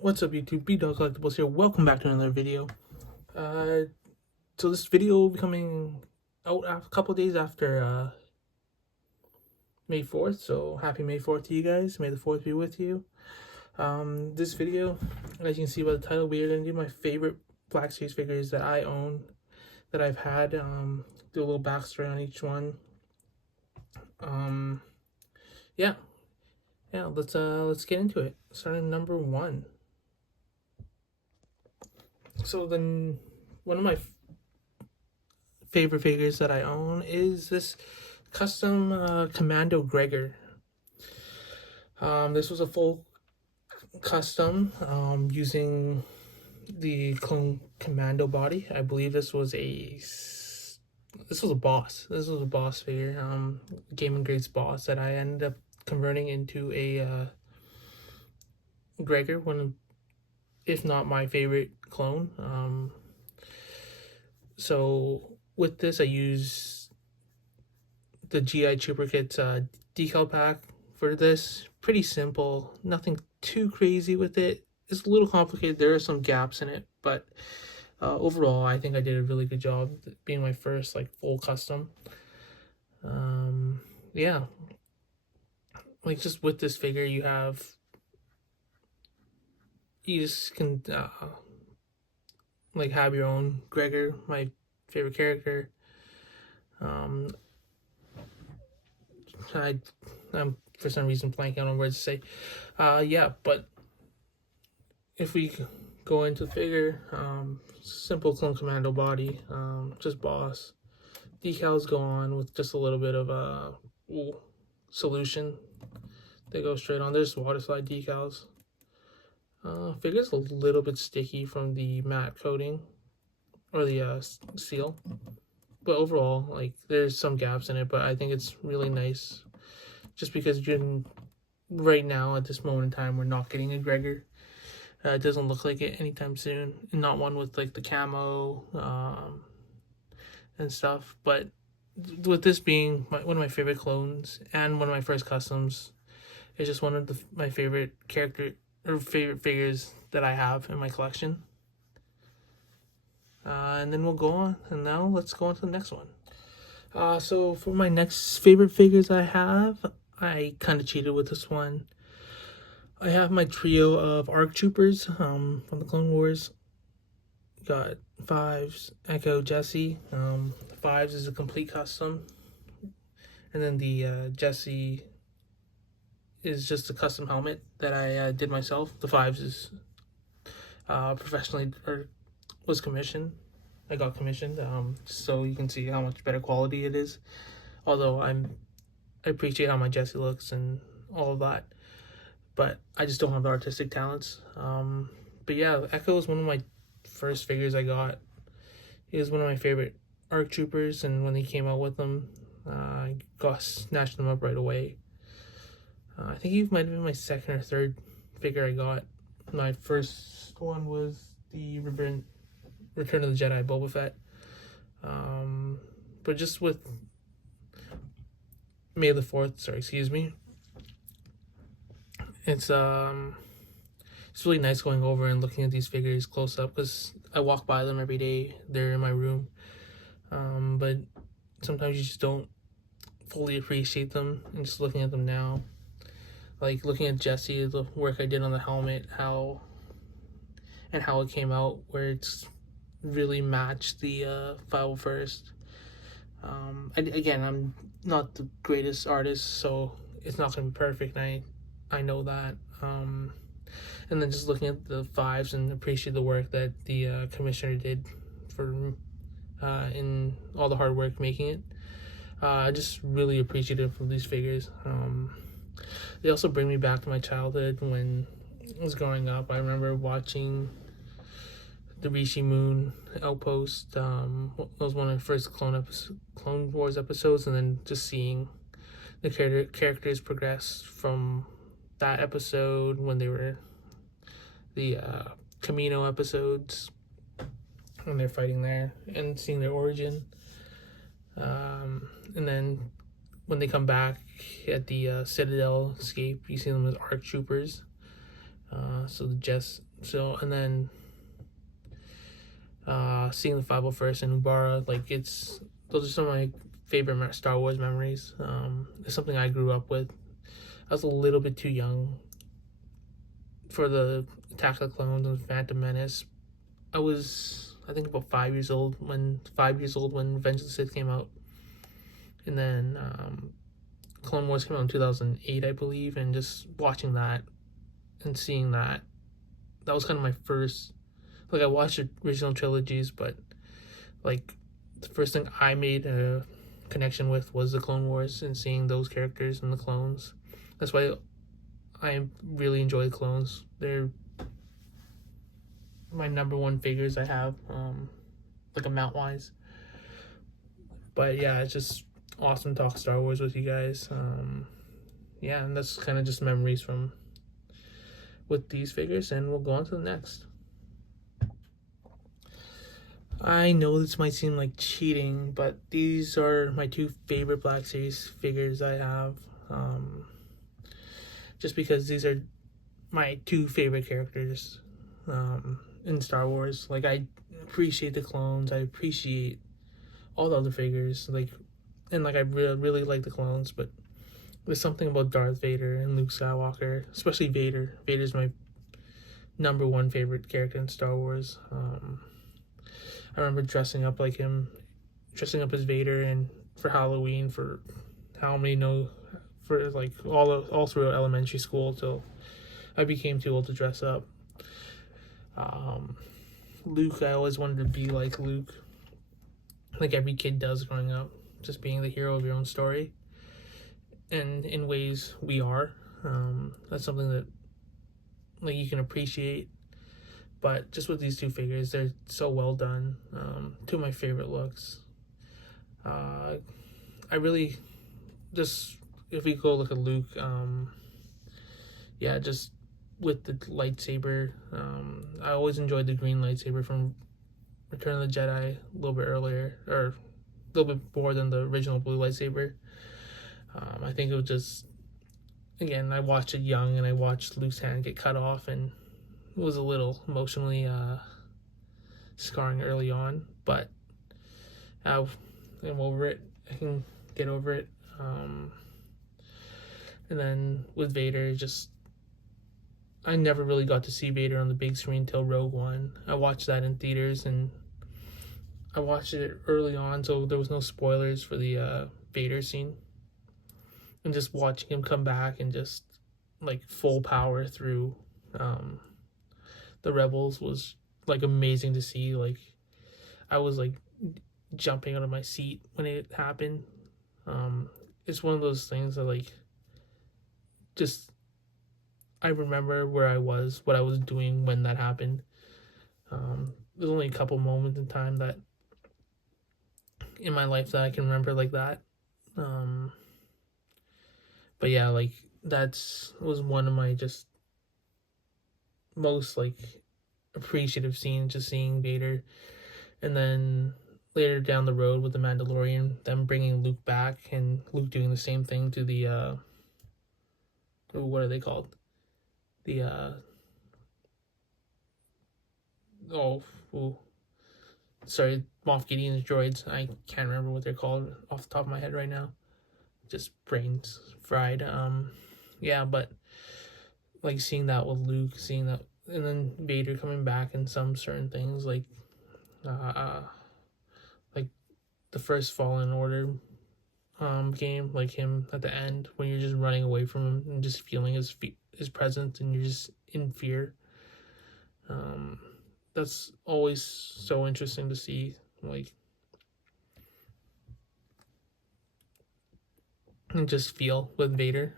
What's up, YouTube? B-Dog Collectibles here. Welcome back to another video. Uh, so this video will be coming out a couple days after May 4th. So happy May 4th to you guys. May the 4th be with you. This video, as you can see by the title, we're gonna do my favorite Black Series figures that I own, that I've had. Do a little backstory on each one. Yeah, let's get into it. Starting number one. So then, one of my favorite figures that I own is this custom Commando Gregor. This was a full custom using the clone Commando body. I believe this was a boss. This was a boss figure, Gaming Grades boss that I ended up converting into a Gregor, one of, if not my favorite clone. So with this, I use the GI Trooper Kit's decal pack for this. Pretty simple, nothing too crazy with it. It's a little complicated. There are some gaps in it, but overall, I think I did a really good job being my first like full custom. Yeah, like just with this figure, you just can like have your own Gregor, my favorite character. I'm for some reason blanking on words to say. Yeah, but if we go into the figure, simple clone commando body, just boss. Decals go on with just a little bit of a solution. They go straight on. There's water slide decals. Figure's a little bit sticky from the matte coating or the seal, but overall, like there's some gaps in it. But I think it's really nice, just because right now at this moment in time we're not getting a Gregor. It doesn't look like it anytime soon. Not one with like the camo and stuff. But with this being one of my favorite clones and one of my first customs, it's just one of my favorite favorite figures that I have in my collection. And then we'll go on. And now let's go on to the next one. So for my next favorite figures I have, I kind of cheated with this one. I have my trio of ARC Troopers from the Clone Wars. Got Fives, Echo, Jesse. Fives is a complete custom. And then the Jesse is just a custom helmet that I did myself. The Fives is professionally, or was commissioned. I got commissioned, so you can see how much better quality it is. Although I appreciate how my Jesse looks and all of that, but I just don't have the artistic talents. But yeah, Echo is one of my first figures I got. He was one of my favorite ARC Troopers, and when he came out with them, I snatched them up right away. I think he might have been my second or third figure I got. My first one was the Return of the Jedi Boba Fett. But just with May the 4th, excuse me. It's really nice going over and looking at these figures close up, because I walk by them every day. They're in my room. But sometimes you just don't fully appreciate them, and just looking at them now. Like looking at Jesse, the work I did on the helmet, how it came out, where it's really matched the 501st. Again, I'm not the greatest artist, so it's not going to be perfect, and I know that. And then just looking at the Fives and appreciate the work that the commissioner did for in all the hard work making it. I just really appreciative of these figures. They also bring me back to my childhood when I was growing up. I remember watching the Rishi Moon Outpost. That was one of the first Clone Wars episodes, and then just seeing the characters progress from that episode when they were the Camino episodes, when they're fighting there, and seeing their origin. And then when they come back at the Citadel escape, you see them as ARC Troopers. So So, and then seeing the 501st and Ubara, like those are some of my favorite Star Wars memories. It's something I grew up with. I was a little bit too young for the Attack of the Clones and Phantom Menace. I think about 5 years old when Revenge of the Sith came out, and then Clone Wars came out in 2008, I believe, and just watching that and seeing that was kind of my first. Like, I watched the original trilogies, but like the first thing I made a connection with was the Clone Wars and seeing those characters and the clones. That's why I really enjoy the clones. They're my number one figures I have, like amount wise. But yeah, it's just awesome to talk Star Wars with you guys. Yeah, and that's kind of just memories from with these figures, and we'll go on to the next. I know this might seem like cheating, but these are my two favorite Black Series figures I have. Just because these are my two favorite characters in Star Wars. Like, I appreciate the clones. I appreciate all the other figures. Like, and like I really like the clones, but there's something about Darth Vader and Luke Skywalker, especially Vader. Vader's my number one favorite character in Star Wars. I remember dressing up like him, dressing up as Vader, and for Halloween for how many know for like all through elementary school till I became too old to dress up. Luke, I always wanted to be like Luke, like every kid does growing up, just being the hero of your own story. And in ways we are. That's something that like you can appreciate. But just with these two figures, they're so well done. Two of my favorite looks. I really just, if we go look at Luke, yeah, just with the lightsaber. I always enjoyed the green lightsaber from Return of the Jedi a little bit earlier, or a little bit more than the original blue lightsaber. I think it was just, again, I watched it young and I watched Luke's hand get cut off, and it was a little emotionally scarring early on, but I'm over it. I can get over it. And then with Vader, just I never really got to see Vader on the big screen till Rogue One. I watched that in theaters, and I watched it early on, so there was no spoilers for the Vader scene. And just watching him come back and just like full power through the Rebels was like amazing to see. Like, I was like jumping out of my seat when it happened. It's one of those things that like just I remember where I was, what I was doing when that happened. There's only a couple moments in time that in my life that I can remember like that. But yeah, like that's was one of my just most like appreciative scenes, just seeing Vader. And then later down the road with the Mandalorian, them bringing Luke back and Luke doing the same thing to the what are they called? The sorry, Moff Gideon's droids. I can't remember what they're called off the top of my head right now. Just brains fried. Yeah, but like seeing that with Luke, seeing that, and then Vader coming back in some certain things like the first Fallen Order game, like him at the end when you're just running away from him and just feeling his presence and you're just in fear. That's always so interesting to see, like, and just feel with Vader.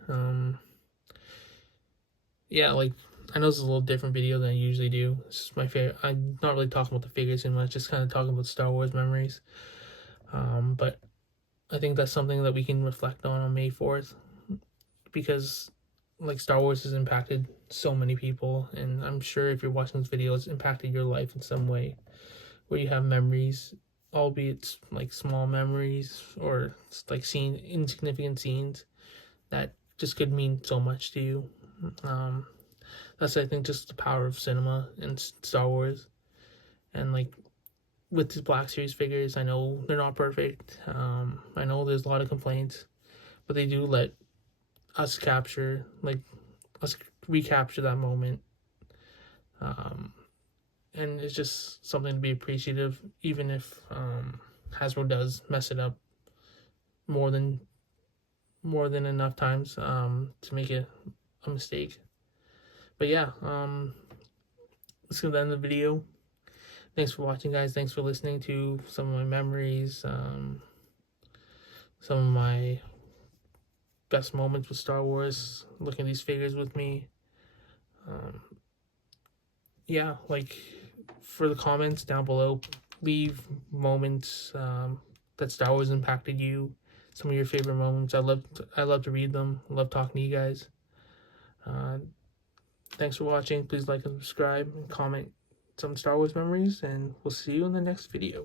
Yeah, like I know it's a little different video than I usually do. It's just my favorite. I'm not really talking about the figures too much, just kind of talking about Star Wars memories. But I think that's something that we can reflect on May 4th, because like Star Wars has impacted so many people, and I'm sure if you're watching this video, it's impacted your life in some way, where you have memories, albeit like small memories or like insignificant scenes that just could mean so much to you. That's, I think, just the power of cinema and Star Wars. And like with these Black Series figures, I know they're not perfect. I know there's a lot of complaints, but they do let us capture, like, us recapture that moment. Um, and it's just something to be appreciative, even if Hasbro does mess it up more than enough times to make it a mistake. But yeah, let's go to the end of the video. Thanks for watching, guys. Thanks for listening to some of my memories, some of my best moments with Star Wars, looking at these figures with me. Yeah, like, for the comments down below, leave moments that Star Wars impacted you, some of your favorite moments. I love to read them. I love talking to you guys. Thanks for watching. Please like and subscribe and comment some Star Wars memories, and we'll see you in the next video.